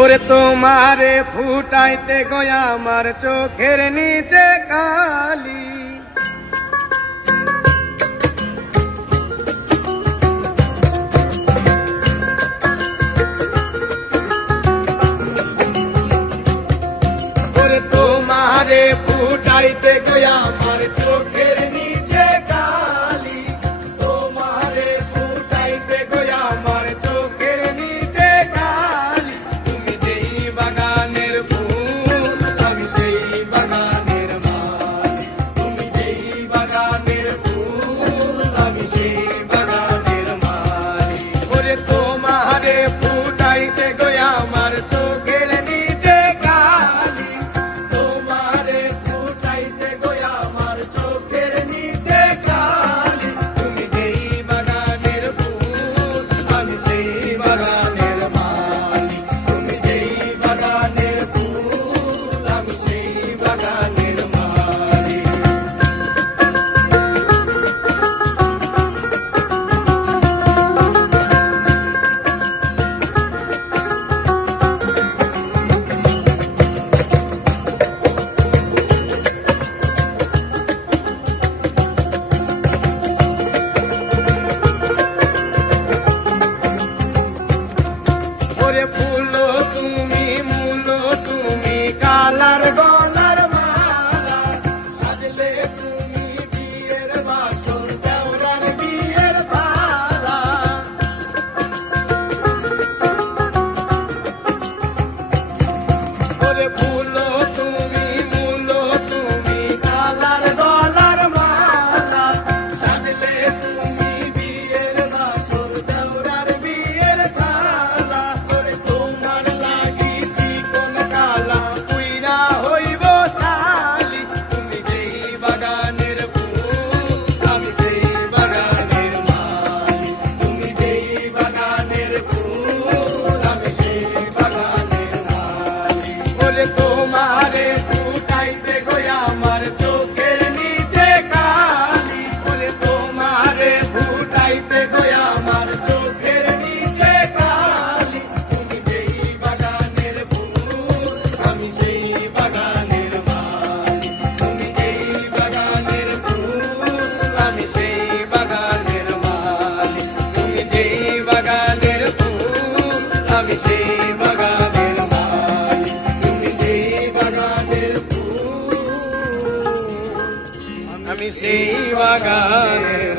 ওরে তোমারে ফুটাইতে গয়া আমার চোখের নিচে কালি, ওরে তোমারে ফুটাইতে গয়া আমার চোখের নিচে কালি, তোমারে ফুটাইতে গয়া আমার চোখের নিচে কালি। তুমি যেই বাগানের ফুল আমি সেই বাগানের মালি, তুমি যেই বাগানের ফুল আমি সেই বাগানের মালি। ওরে তোমারে ফুটাইতে গয়া আমার চোখের নিচে কালি, তোমারে ফুটাইতে গয়া আমার চোখের নিচে কালি। তুমি যেই বাগানের ফুল আমি সেই বাগানের মালি, তুমি যেই বাগানের ফুল আমি সেই বাগানের মালি। ওরে ফুলো তুমি মূলো তুমি কালার গলার মালা, সাজলে তুমি বিয়ের বাসর দেওরার বিয়ের থালা। ওরে ফুলো তুমি মূলো তুমি কালার গলার মালা, সাজলে তুমি বিয়ের বাসর দেওরার বিয়ের থালা। ওরে তোমার লাগি চিকন কালা পুইরা হইব শালি, তুমি যেই বাগানের ফুল আমি সেই বাগানের মালি, তুমি যেই বাগানের ফুল আমি সেই বাগানের মালি। ওরে তোমারে ফুটাইতে গয়া আমার চোখের নিচে কালি, ওরে তোমারে ফুটাইতে গয়া আমার চোখের নিচে কালি। তুমি যেই বাগানের ফুল আমি সেই বাগানের মালি, তুমি যেই বাগানের ফুল আমি সেই বাগানের মালি, তুমি যেই বাগানের ফুল আমি সেই বাগানের মালি, তুমি যেই বাগানের ফুল আমি সেই বাগানের